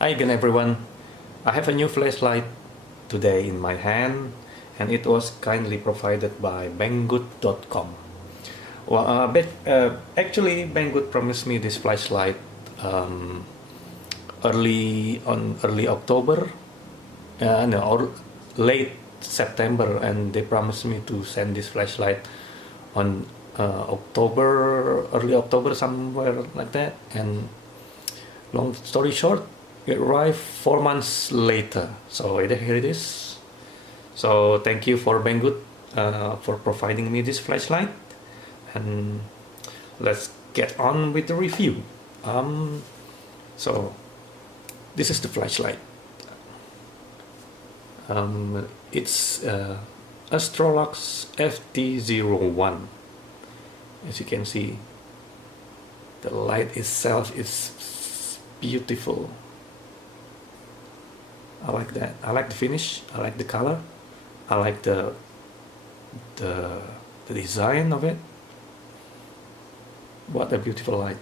Hi again everyone. I have a new flashlight today in my hand and it was kindly provided by Banggood.com. Well, actually Banggood promised me this flashlight early October, no, or late September, and they promised me to send this flashlight on early October, somewhere like that. And long story short, it arrived 4 months later. So here it is. So thank you for Banggood for providing me this flashlight, and let's get on with the review. So this is the flashlight. It's Astrolux FT01. As you can see, the light itself is beautiful. I like that. I like the finish. I like the color. I like the design of it. What a beautiful light.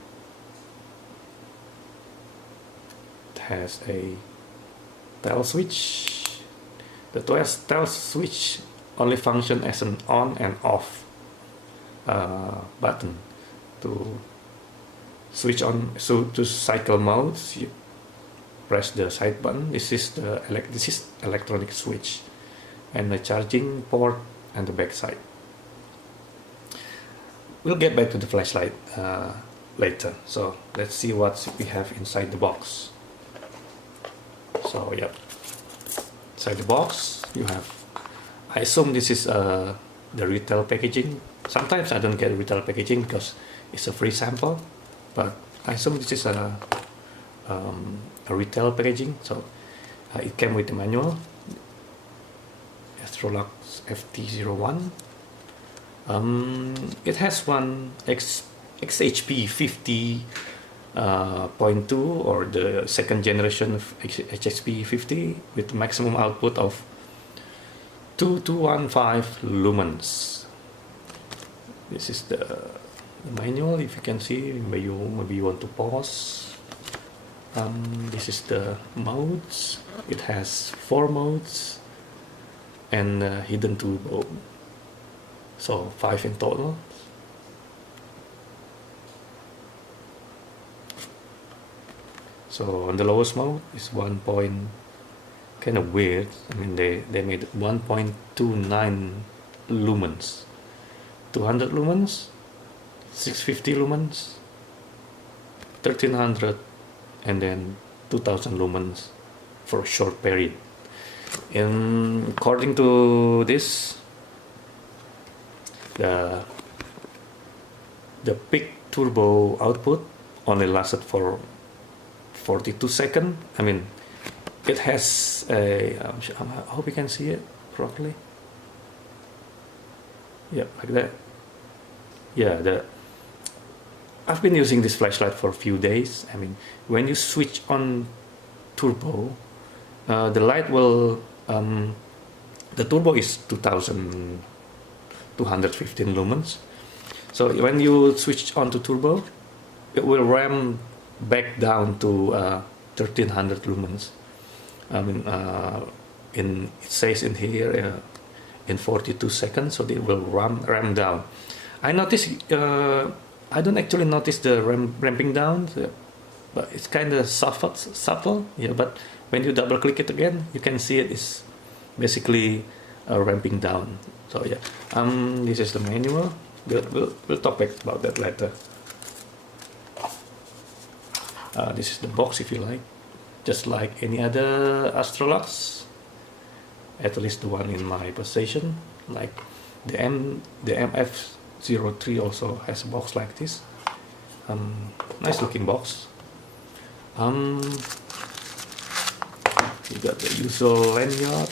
It has a tell switch. The tell switch only function as an on and off button. To switch on, so to cycle modes, you press the side button. This is electronic switch, and the charging port and the back side. We'll get back to the flashlight later. So let's see what we have inside the box. So yep, inside the box you have, I assume this is the retail packaging. Sometimes I don't get retail packaging because it's a free sample, but I assume this is a retail packaging. So it came with the manual, Astrolux FT01. It has one XHP 50.2 or the second generation of HHP 50 with maximum output of 2215 lumens. This is the manual. If you can see, maybe you want to pause. This is the modes. It has 4 modes and hidden turbo, so 5 in total. So on the lowest mode is kind of weird. I mean, they made 1.29 lumens, 200 lumens, 650 lumens, 1300, and then 2000 lumens for a short period. And according to this, the peak turbo output only lasted for 42 seconds. I mean, it has a, I hope you can see it properly. Yeah, like that. Yeah, I've been using this flashlight for a few days. I mean, when you switch on turbo, the light will, the turbo is 2215 lumens. So when you switch on to turbo, it will ramp back down to 1300 lumens. I mean, it says in here in 42 seconds, so it will ramp down. I notice, I don't actually notice the ramping down, but it's kind of subtle. Yeah, but when you double click it again, you can see it is basically ramping down. So yeah, this is the manual. We'll talk about that later. This is the box, if you like, just like any other Astrolux, at least the one in my possession. Like the MF03 also has a box like this. Nice looking box. You got the usual lanyard.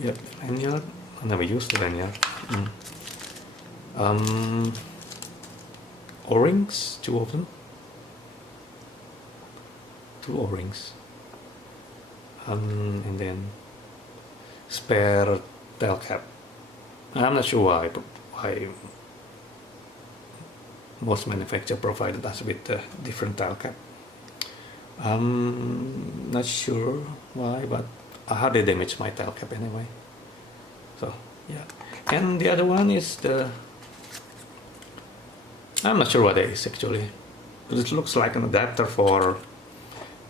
Yep, lanyard. I never used the lanyard. O-rings, 2 of them. 2 O-rings. And then spare tail cap. I'm not sure why most manufacturer provided us with a different tile cap. Not sure why, but how they damaged my tile cap anyway. So yeah, and the other one is the, I'm not sure what it is actually. It looks like an adapter for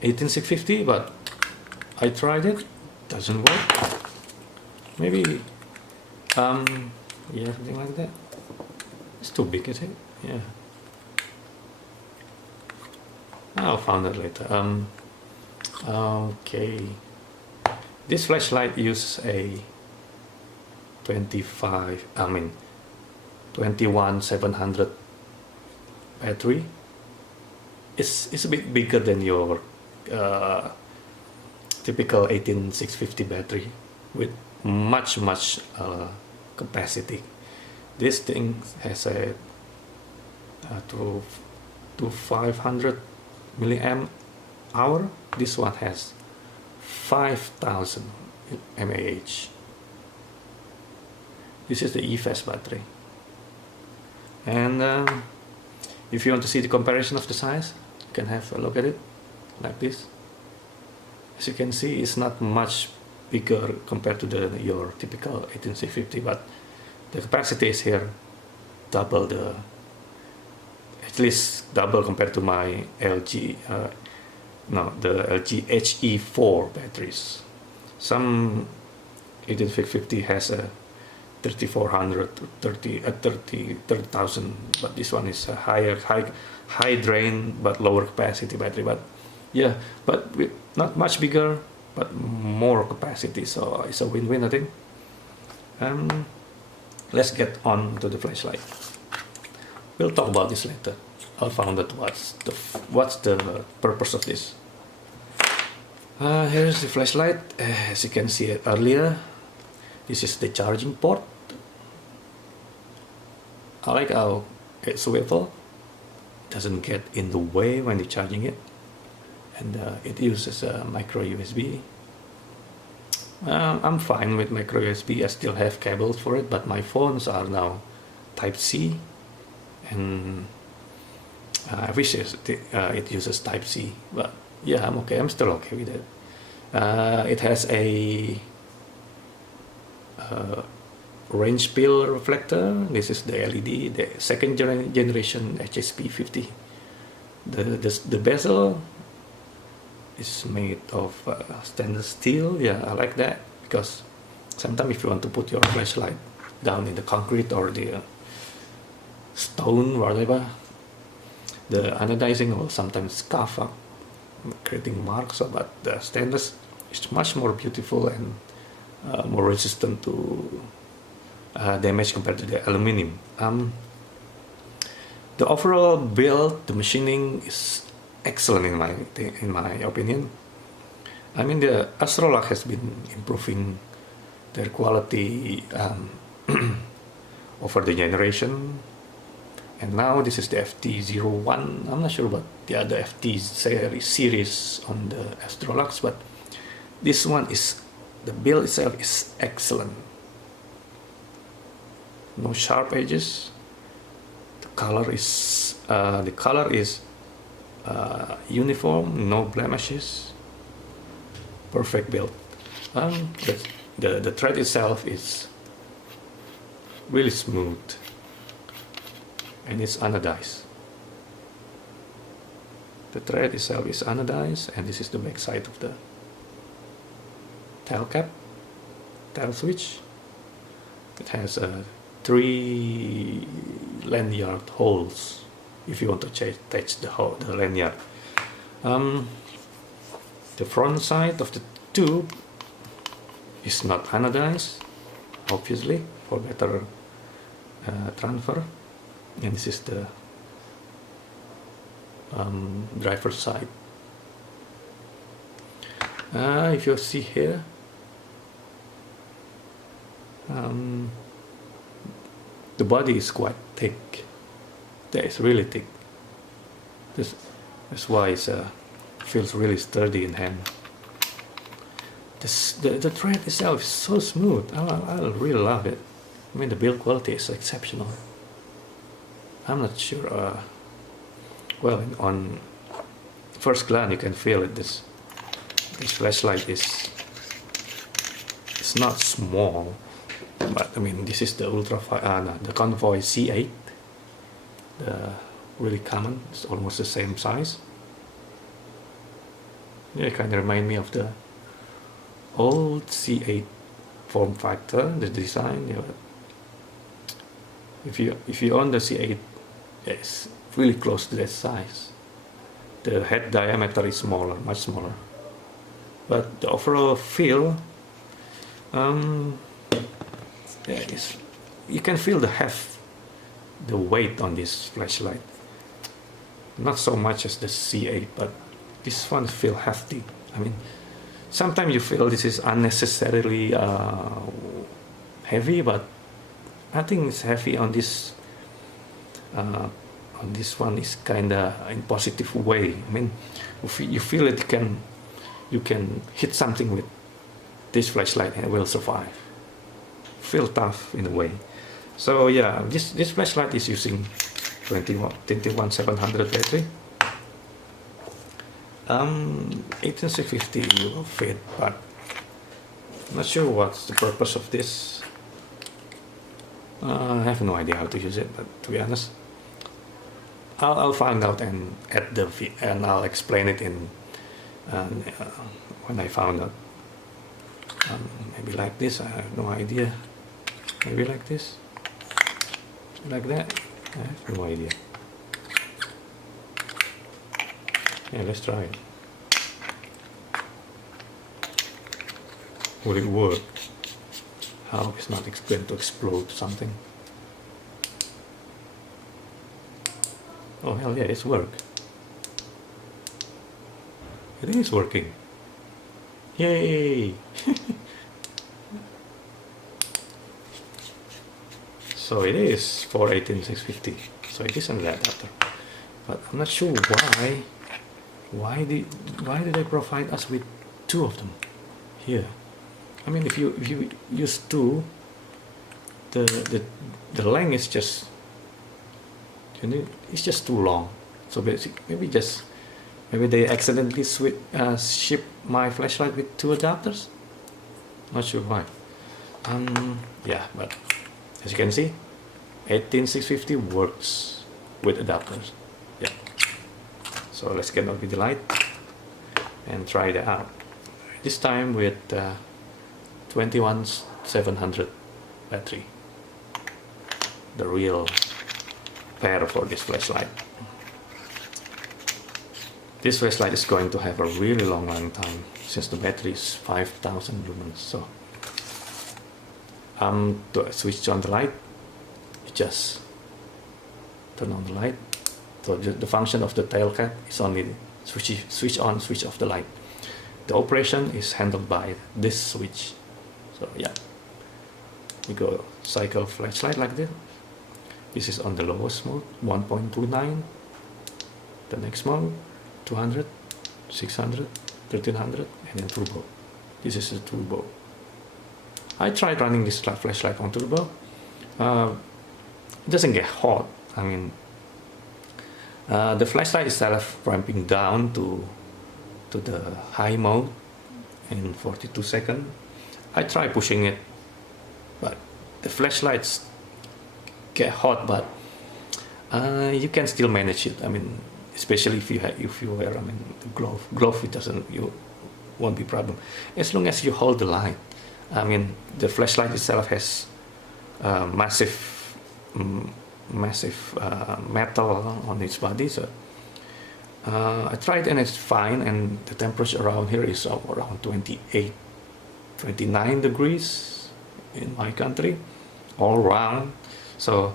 18650, but I tried it, doesn't work. Maybe yeah, something like that. It's too big, is it? Yeah, I'll find it later. Okay, this flashlight uses a 21700 battery. It's a bit bigger than your typical 18650 battery with much capacity. This thing has a to 500 milliamp hour. This one has 5000 mAh. This is the E-fast battery, and if you want to see the comparison of the size, you can have a look at it like this. As you can see, it's not much bigger compared to your typical 18650, but the capacity is here double at least double compared to my LG the LG HE4 batteries. Some 18650 has a 3400 to 30,000, but this one is a high drain but lower capacity battery. But yeah, but not much bigger but more capacity, so it's a win-win, I think. Let's get on to the flashlight. We'll talk about this later. I'll find out what's the purpose of this. Here's the flashlight. As you can see it earlier, this is the charging port. I like how it's swivel. It doesn't get in the way when you're charging it, and it uses a micro USB. I'm fine with micro USB. I still have cables for it, but my phones are now Type C, and I wish it uses Type C, but yeah, I'm okay. I'm still okay with it. It has a range peel reflector. This is the LED, the second generation HSP50. The bezel is made of stainless steel. Yeah, I like that, because sometimes if you want to put your flashlight down in the concrete or the stone, whatever, the anodizing will sometimes scuff up, creating marks. But the stainless is much more beautiful and more resistant to damage compared to the aluminum. The overall build, the machining is excellent in my opinion. I mean, the Astrolux has been improving their quality over the generation, and now this is the FT01. I'm not sure about the other FT series on the Astrolux, but this one is, the build itself is excellent. No sharp edges. The color is uniform, no blemishes. Perfect build. The thread itself is really smooth, and it's anodized. The thread itself is anodized, and this is the back side of the tile cap, tile switch. It has 3 lanyard holes if you want to attach the lanyard. The front side of the tube is not anodized, obviously, for better transfer. And this is the driver's side. If you see here, the body is quite thick. That is really thick. That's why it feels really sturdy in hand. The thread itself is so smooth. I really love it. I mean, the build quality is exceptional. I'm not sure. Well, on first glance you can feel it. This flashlight is, it's not small, but I mean this is the the Convoy C8, the really common. It's almost the same size. Yeah, it kind of remind me of the old C8 form factor, the design. Yeah. If you own the C8, it's really close to that size. The head diameter is smaller, much smaller, but the overall feel, yeah, you can feel the weight on this flashlight. Not so much as the C8, but this one feels hefty. I mean, sometimes you feel this is unnecessarily heavy, but I think it's heavy on this. On this one is kinda in positive way. I mean, if you feel it, you can hit something with this flashlight and it will survive. Feel tough in a way. So yeah, this flashlight is using 21700 battery. 18650 will fit, but I'm not sure what's the purpose of this. I have no idea how to use it, but to be honest, I'll find out and and I'll explain it in when I found out. Maybe like this. I have no idea. Maybe like this, like that. I have no idea. Yeah, let's try it. Will it work? How it's not going to explode something? Oh hell yeah, it's work. It is working. Yay! So it is for 18650. So it is an adapter. But I'm not sure why. Why did they provide us with two of them here? I mean, if you use two, the length is just, it's just too long. So basically, maybe they accidentally ship my flashlight with two adapters. Not sure why. Yeah, but as you can see, 18650 works with adapters. Yeah. So let's get on with the light and try that out. This time with 21700 battery, the real pair for this flashlight. This flashlight is going to have a really long time since the battery is 5000 lumens. So to switch on the light, you just turn on the light. So the function of the tail cap is only switch on, switch off the light. The operation is handled by this switch. So yeah, we go cycle flashlight like this. This is on the lowest mode, 1.29. The next mode, 200, 600, 1300, and then turbo. This is the turbo. I tried running this flashlight on turbo. It doesn't get hot. I mean, the flashlight is ramping down to the high mode in 42 seconds. I try pushing it, but the flashlights get hot, but you can still manage it. I mean, especially if you wear the glove, it won't be problem as long as you hold the light. I mean, the flashlight itself has massive metal on its body, so I tried and it's fine, and the temperature around here is around 28, 29 degrees in my country, all around. So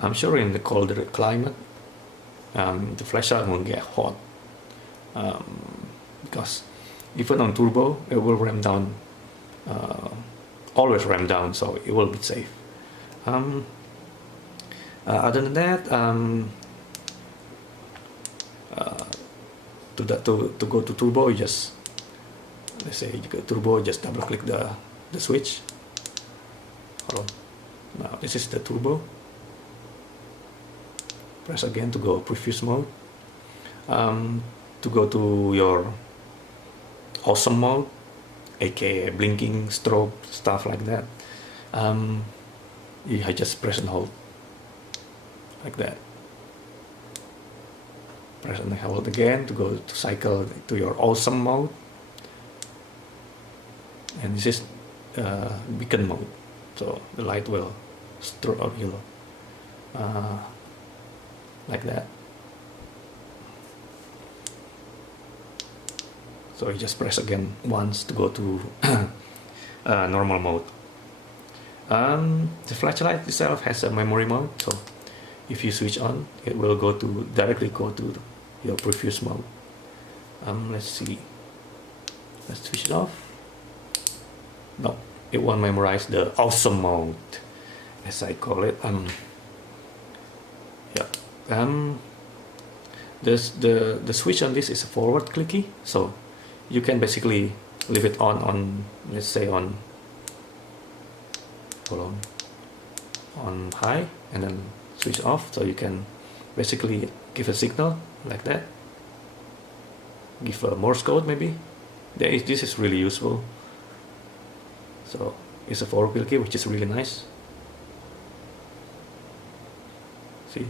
I'm sure in the colder climate, the flashlight won't get hot, because even on turbo, it will ramp down, always ramp down, so it will be safe. Other than that, to go to turbo, you just, let's say you go turbo, just double click the switch. Hold on. Now this is the turbo. press again to go previous mode. To go to your awesome mode, aka blinking, strobe, stuff like that, I just press and hold like that. Press and hold again to go to cycle to your awesome mode, and this is beacon mode, so the light will strobe out yellow like that. So you just press again once to go to normal mode. The flashlight itself has a memory mode, so if you switch on, it will directly go to your previous mode. Let's see. Let's switch it off. No, it won't memorize the awesome mode, as I call it. The switch on this is forward clicky, so you can basically leave it on let's say on high, and then switch off, so you can basically give a signal like that, give a Morse code maybe. This is really useful. So it's a forward clicky, which is really nice. See,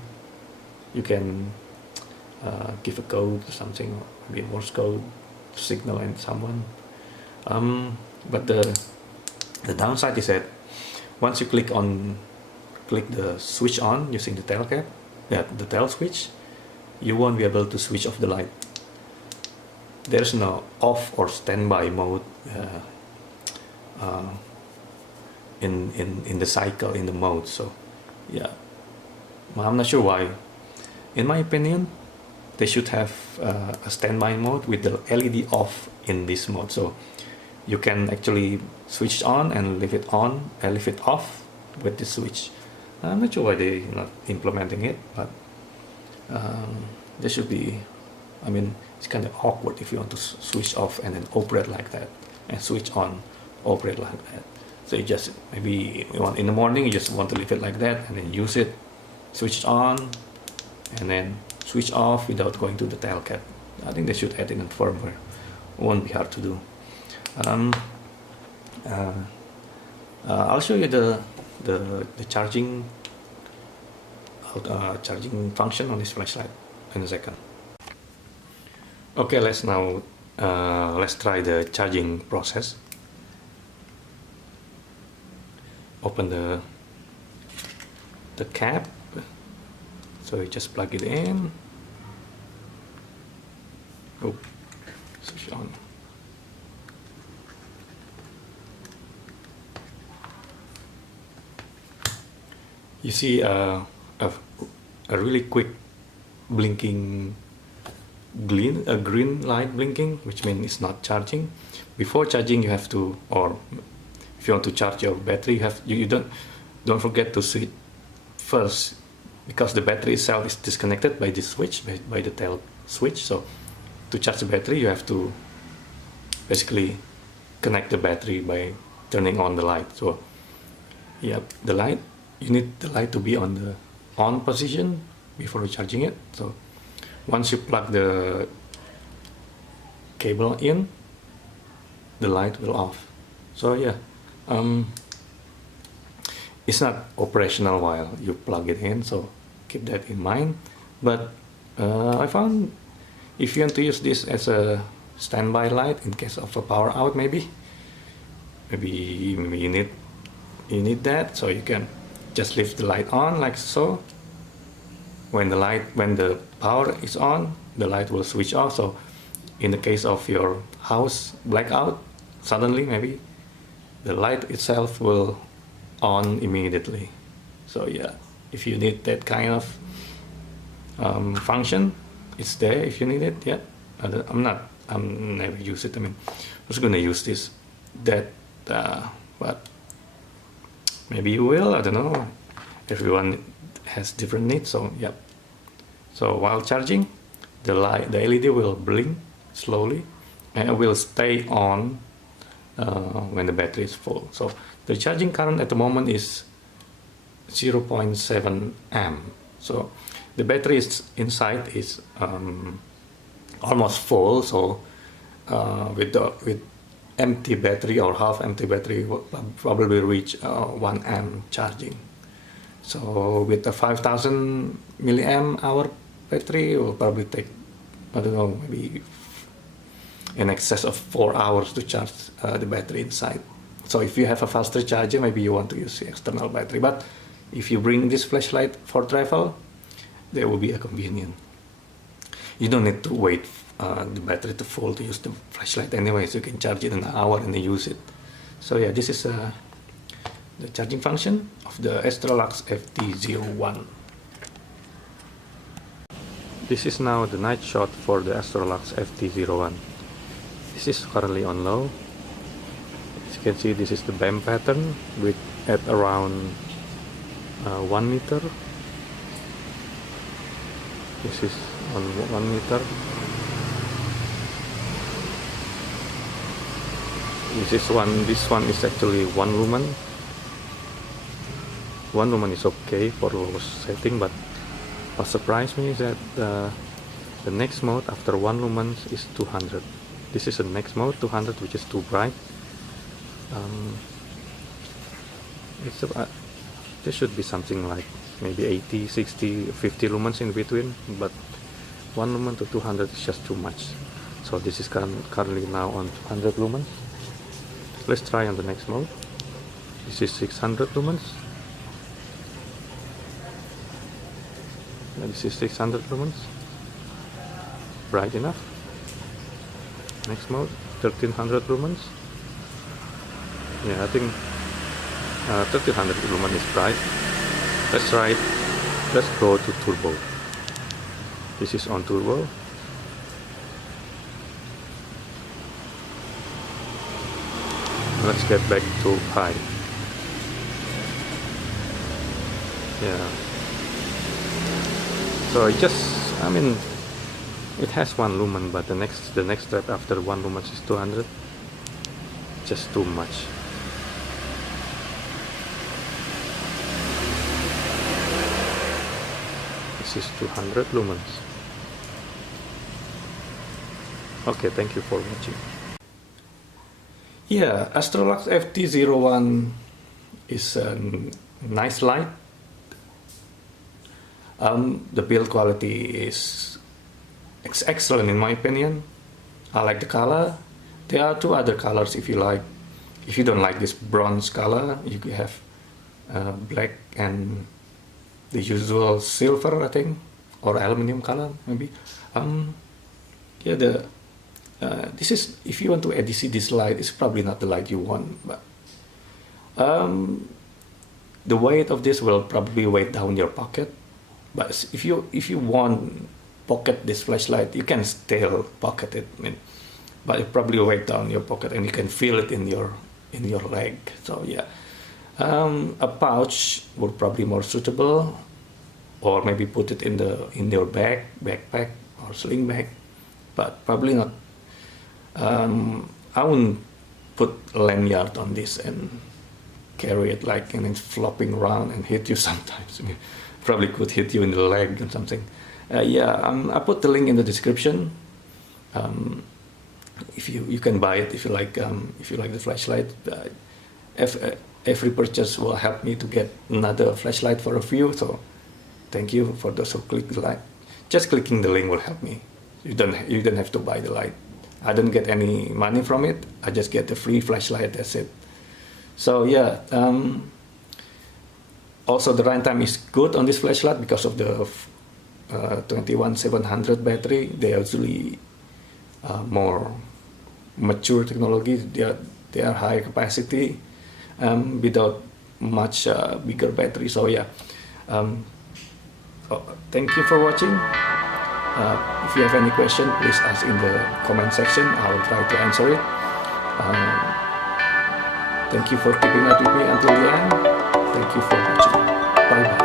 you can give a code or something, maybe a Morse code signal and someone. But the downside is that once you click the switch on using the tail cap, the tail switch, you won't be able to switch off the light. There's no off or standby mode in the cycle, in the mode. So yeah, I'm not sure why. In my opinion, they should have a standby mode with the LED off in this mode, so you can actually switch it on and leave it on and leave it off with the switch. I'm not sure why they're not implementing it, but they should be. I mean, it's kind of awkward if you want to switch off and then operate like that, and switch on, operate like that. So you just, maybe in the morning you just want to leave it like that and then use it, switch it on, and then switch off without going to the tail cap. I think they should add in a firmware. It won't be hard to do. I'll show you the charging function on this flashlight in a second. Okay, let's try the charging process. Open the cap, so you just plug it in. Oh, switch on. You see a really quick blinking green light blinking, which means it's not charging. Before charging, you have to, or if you want to charge your battery, you don't forget to switch first, because the battery itself is disconnected by this switch, by the tail switch. So to charge the battery, you have to basically connect the battery by turning on the light. So yeah, you need the light to be on the on position before charging it. So once you plug the cable in, the light will off. So yeah, it's not operational while you plug it in, so keep that in mind. But I found if you want to use this as a standby light in case of a power out, maybe you need that, so you can just leave the light on like so. When the power is on, the light will switch off. So in the case of your house blackout, suddenly maybe the light itself will on immediately. So yeah, if you need that kind of function, it's there if you need it. Yeah, I'm never use it. I mean, I was gonna use this, but maybe you will, I don't know. Everyone has different needs, so yeah. So while charging, the LED will blink slowly, and it will stay on when the battery is full. So the charging current at the moment is 0.7 amp. So the battery inside is almost full, so with empty battery or half empty battery will probably reach 1 amp charging. So with a 5000 milliamp hour battery, it will probably take, I don't know, maybe in excess of 4 hours to charge the battery inside. So if you have a faster charger, maybe you want to use the external battery. But if you bring this flashlight for travel, there will be a convenient. You don't need to wait the battery to full to use the flashlight anyway, so you can charge it in an hour and then use it. So yeah, this is the charging function of the Astrolux FT01. This is now the night shot for the Astrolux FT01. This is currently on low. As you can see, this is the BAM pattern with at around 1 meter. This is on 1 meter. This one is actually 1 lumen. 1 lumen is okay for low setting, but what surprised me is that the next mode after 1 lumen is 200. This is the next mode, 200, which is too bright. There should be something like maybe 80, 60, 50 lumens in between, but 1 lumen to 200 is just too much. So this is currently now on 200 lumens. Let's try on the next mode. This is 600 lumens. This is 600 lumens. Bright enough. Next mode, 1300 lumens. Yeah, I think 1300 lumen is bright. Let's try it. Let's go to turbo. This is on turbo. Let's get back to high. Yeah. So it has 1 lumen, but the next step after 1 lumen is 200. Just too much. This is 200 lumens. Okay, thank you for watching. Yeah, Astrolux FT01 is a nice light. The build quality is excellent in my opinion. I like the color. There are 2 other colors if you like. If you don't like this bronze color, you could have black and the usual silver, I think, or aluminum color maybe. Yeah, this is, if you want to ADC this light, it's probably not the light you want, but the weight of this will probably weigh down your pocket. But if you want pocket this flashlight, you can still pocket it. But it probably weigh down your pocket, and you can feel it in your leg. So yeah, a pouch would probably more suitable, or maybe put it in your backpack or sling bag, but probably not. I wouldn't put a lanyard on this and carry it and it's flopping around and hit you sometimes. Probably could hit you in the leg or something. Yeah, I put the link in the description. If you can buy it if you like the flashlight. Every purchase will help me to get another flashlight for a review. So thank you for those who click the like. Just clicking the link will help me. You don't have to buy the light. I don't get any money from it. I just get the free flashlight. That's it. So yeah. Also, the runtime is good on this flashlight because of the 21700 battery. They are usually more mature technology. They are high capacity without much bigger battery. So yeah. Thank you for watching. If you have any question, please ask in the comment section. I will try to answer it. Thank you for keeping up with me until the end. Thank you for watching. Bye bye.